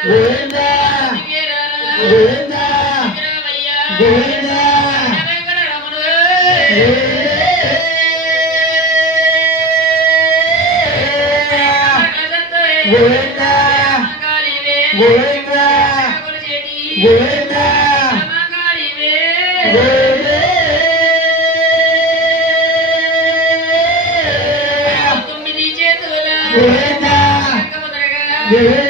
वब्र, उेहरा ग्र geschätपי रियाउ टांज पेरा भाहय, येविंध विपको झालीव, वेविध वीध bringt हेरा, चाहो मत ब